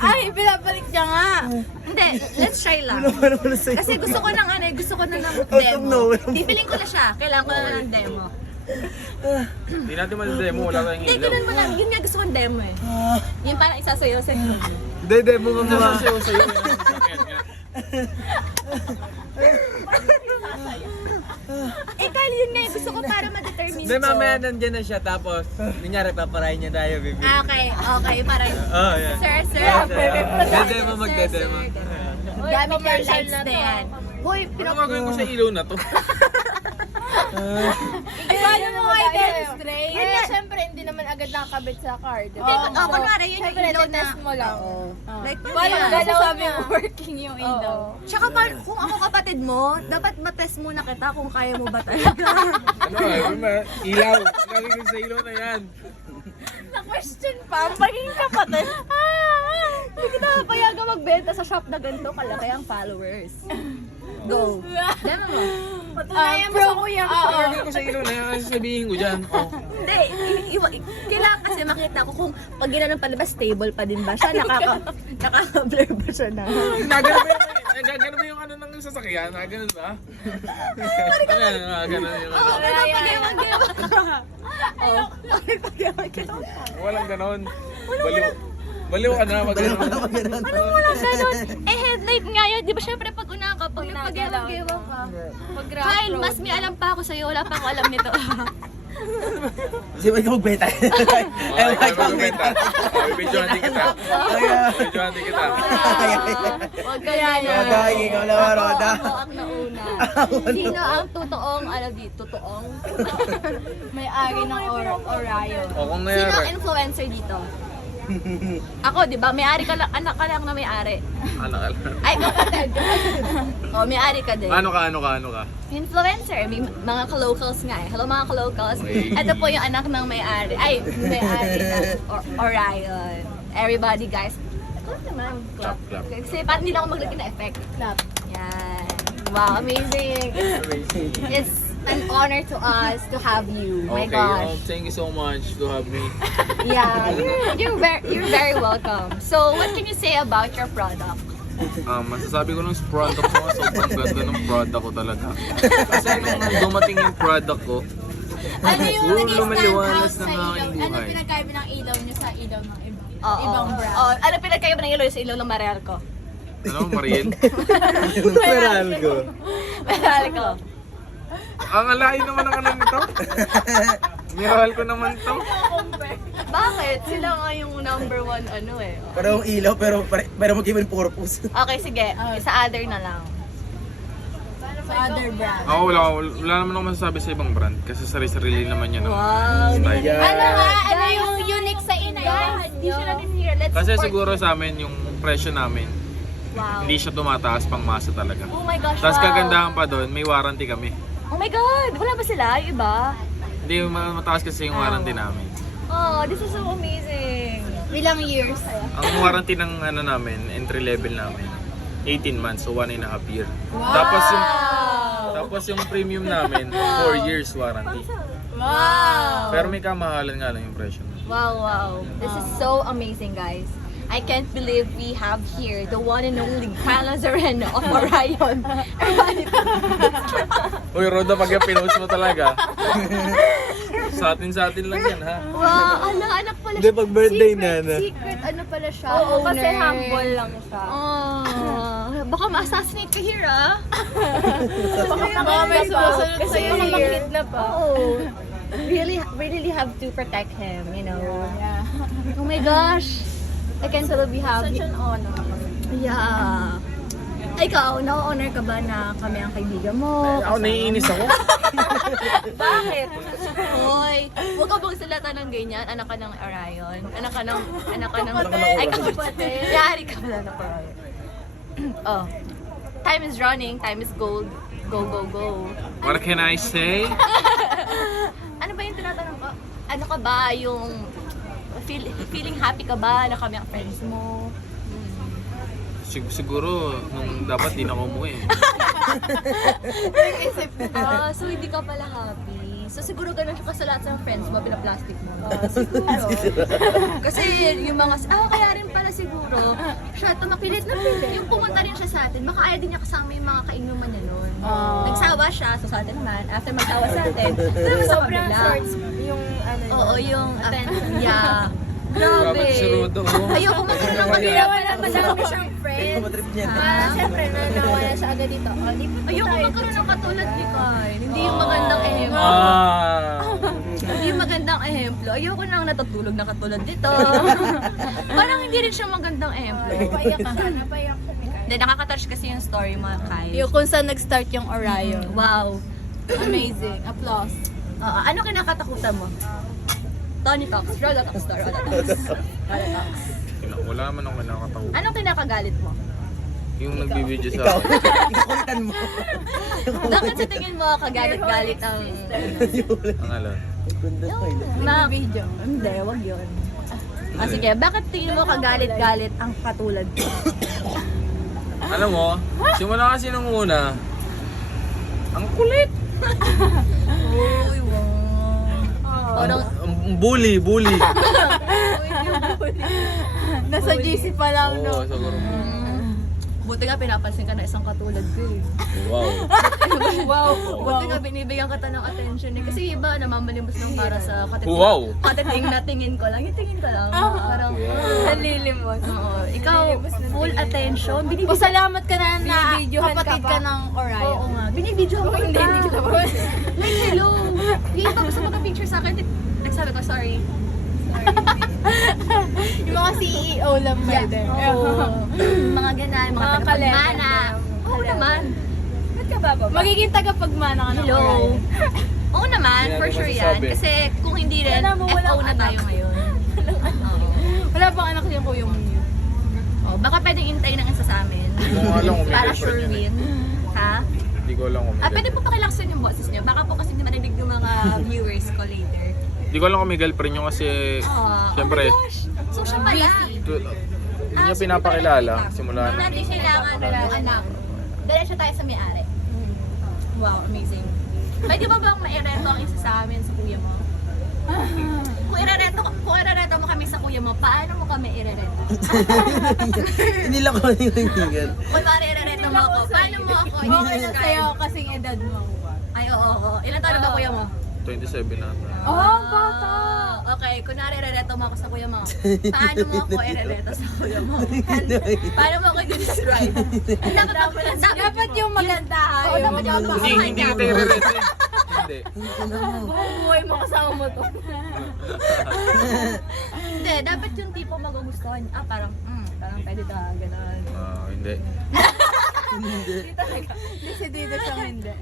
Ay, pinabalik niya nga. Hindi, let's try lang. Kasi gusto ko ng gusto ko na ng demo. Bibiling ko na siya, kailangan ko na ng demo. Hindi natin mag-demo, wala tayong Hindi, ilaw. ganun mo lang. Yun nga gusto kong demo eh. Yung parang isasayaw sa inyo. Hindi, demo ka muna. Sasayaw sa'yo. Eh, Kyle, yun nga yung gusto ko para ma-determine Hindi, mamaya nandyan na siya. Tapos, kunyari, paparahin niya tayo, baby. Ah, okay, parang... Oh, yan. Sir. Magdademo, magdademo. Gamit your lights na yan. Hoy, Ano gagawin ko sa ilaw na to? paano mo kayo demonstrate? Yun nga, syempre, hindi naman agad nakakabit sa card. Kunwari, yun yung Syempre, ilaw na... test mo lang. Like, Paano yan? masasabi mo working yung ilaw? Tsaka kung ako kapatid mo, dapat matest muna kita kung kaya mo ba talaga. Ilaw. Gagawin ko sa ilaw na yan. Na-question pa, ang pagiging kapatid. Hindi kita payagan magbenta sa shop na ganito, kalaki ang followers. Go. Demo mo. Patunayan mo sa kuya ko. Gagawin ko sa ilaw na yan. Kasi sabihin ko dyan. Oh. Hindi, kailangan kasi makita ko kung pag ginanong palabas, stable pa din ba siya, nakaka-blur ba siya na. Gagano ba yung ano ng sasakyan? Gagano ba? Ano yan? Gagano yung ano? Pero pag-ewan kita. Walang ganon. Baliw ka na. Ano mo lang ganun? Eh, headlight nga yun. Di ba syempre pag una ka, pag nagpag-ewan ka. Kyle, mas may alam pa ako sa'yo. Wala pa ako alam nito. Kasi may ka magbenta. Ay, magbenta. Bibidyohan din kita. Bibidyohan din kita. Huwag ka yan. Roda, ikaw naman, Roda. Ako ang nauna. Sino ang totoong, totoong? May-ari ng Orion. O kung Sino ang nangyari. influencer dito? Ako, di ba? May-ari ka lang, anak ka lang na may-ari. Ano ka lang? Ay, kapatid. Oh, may-ari ka din. Ano ka? Influencer, may mga ka-locals nga eh. Hello mga ka-locals. Okay. Ito po yung anak ng may-ari. Ay, may-ari ng Orion. Everybody guys. Clap naman. Clap, clap. Kasi parang hindi na ako maglagay na effect. Clap. Yan. Wow, amazing. It's an honor to us to have you. My Okay, gosh. thank you so much to have me. Yeah, you're very welcome. So, what can you say about your product? Masasabi ko lang sa product ko, sobrang ganda ng product ko talaga. Kasi nung dumating yung product ko, Ano yung puro nag-stand out lumaliwanag sa ng ilaw? aking Ano buhay. pinagkaiba ng ilaw niyo sa ilaw ng Oo. ibang brand? Oh, ano pinagkaiba ng ilaw sa ilaw ng Mariel ko? Ano, Mariel? Peral ko. Mariel ko. Ang alayo naman ang ano nito. Miral ko naman to. Bakit? Sila nga yung number one ano eh. Parang ilaw, pero mag-given purpose. Okay, sige. Sa other na lang. Sa other brand. Ako wala naman ako masasabi sa ibang brand kasi sarili-sarili naman yan. Wow. Style. Ano nga? Ano yung unique sa inyo? Hindi siya natin here. Let's Kasi support. siguro sa amin yung presyo namin, Wow. hindi siya tumataas pang masa talaga. Oh my gosh, Tapos wow. kagandahan pa doon, may warranty kami. Oh my God! Wala ba sila? Yung iba? Hindi mataas kasi yung warranty namin. Oh, this is so amazing. Ilang years? Ang warranty ng ano namin, entry level namin, 18 months, so 1.5 year. Tapos yung premium namin, 4 years warranty. Wow! Pero may kamahalan nga lang yung presyo. Wow. This is so amazing, guys. I can't believe we have here the one and only Kyle Nazareno of Orion. Uy, Roda, pag yung pinost mo talaga. sa atin lang yan, ha? Wow, anak pala Hindi, pag birthday na. Secret ano pala siya? Oo, kasi owner. humble lang siya. Baka ma-assassinate ka here, ah. Baka may susunod sa'yo Baka here. makidnap, ah. Oo. Really have to protect him, you know. Yeah. Oh my gosh. I can't believe we have... Such an honor. Yeah. Ikaw, na-honor ka ba na kami ang kaibigan mo? Ako, naiinis ako. Bakit? Hoy, huwag ka bang salata ng ganyan? Anak ka ng Orion. Anak ka ng... Ay, kapatid. Yari ka pala ng Orion. Oh. Time is running. Time is gold. Go, go, go. What can I say? Ano ba yung tinatanong ko? Ano ka ba yung... feeling happy ka ba na kami ang friends mo? Siguro, nung dapat di na ako umuwi. So hindi ka pala happy. So siguro ganun siya sa lahat ng friends mo, pinaplastic mo. Siguro. Kasi yung mga, kaya rin pala siguro. siguro, siya tumapilit na pilit. Yung pumunta rin siya sa atin, baka ayaw din niya kasama yung mga kainuman niya noon. Nagsawa siya, so sa atin naman, after magsawa sa atin, Sobrang short yung ano. Oo, yung attention. Yeah. Grabe Grabe. si Rodo. Ayoko magkaroon ng Wala madami siyang friends. Tumatrip niya. Siyempre, nawala siya agad dito. Oh, di pa Ayoko magkaroon ng katulad ni Kyle. Hindi yung magandang ehemplo. Hindi yung magandang ehemplo. Ayoko nang natutulog na katulad dito. Parang hindi rin siya magandang ehemplo. Napaiyak siya, napaiyak siya. Hindi, nakaka-touch kasi yung story mo, Kyle. Yung kung saan nag-start yung Orion. Wow. Amazing. Applause. Ano kinakatakutan mo? Tony Talks, Roda Talks, Roda Talks. Roda Talks. Wala man akong nakakatawa. Anong kinakagalit mo? Yung nagbibideo sa Ikaw, akin. ikakuntan mo. Bakit sa tingin mo kagalit-galit ang... Ang alam. Video. Hindi, wag yun. Sige, bakit tingin mo kagalit-galit ang katulad ko? Alam mo, simula kasi nung una, ang kulit. Uy, wow. Parang... Ang bully. Nasa GC pa lang, Oo, no? siguro. Buti nga pinapansin ka na isang katulad ko eh. Wow. Buti nga binibigyan ka ng attention eh. Kasi iba namamalimos lang para sa Wow. katiting na tingin ko lang. Yung tingin ko lang. Parang, Nalilimos. oo. Ikaw, full attention. O salamat ka na na Binibidyohan ka kapatid pa. ka ng Orion. Oo nga. Binibidyohan ko Hindi, hindi kita pa. Like, hello. Yung iba gusto magka-picture sa akin. Nagsabi ko, sorry. Yung mga CEO lang pwede. Oo. Mga ganan, mga Mga tagapagmana. Oo naman. Ba't ka ba? Magiging tagapagmana ka ng Hello. Orion. Oo naman, Hindi for natin sure yan. masasabi. Kasi kung hindi rin, Wala mo, walang FO na anak. tayo ngayon. Oo. Wala bang anak yung kuya mo yun? Oh, baka pwedeng intayin ng isa sa amin. Hindi ko alam kung may Para girlfriend sure yun eh. win. Ha? Hindi ko alam kung may Pwede girlfriend. po pakilaksan yung boses niyo. Baka po kasi hindi marinig yung mga viewers ko later. Hindi ko alam kung may girlfriend yun kasi, syempre, Oh my gosh! So siya pala. hindi niya pinapakilala. Simula Hindi na. natin kailangan ng anak. Diretso tayo sa may-ari. Wow, amazing. Pwede ba bang maireto ang isa sa amin sa kuya mo? Kung irereto mo kami sa kuya mo, paano mo kami irereto? Hindi lang ko yung hinigan. Kung mara irereto mo ako, paano mo ako Okay na sa'yo i-describe? kasing edad mo. Ay, oo. Ilan taon na ba kuya mo? 27 na. Oh, bata! Okay, kunwari irereto mo ako sa kuya mo. Paano mo ako irereto sa kuya mo? Paano mo ako i-describe? Dapat yung maganda ha. Oo, dapat yung Hindi kita i-relate eh. Hindi. Buhay mo kasama mo to. Hindi, dapat yung tipo magugustuhan. Parang pwede ka, gano'n. Hindi. Hindi si Dito siyang hindi.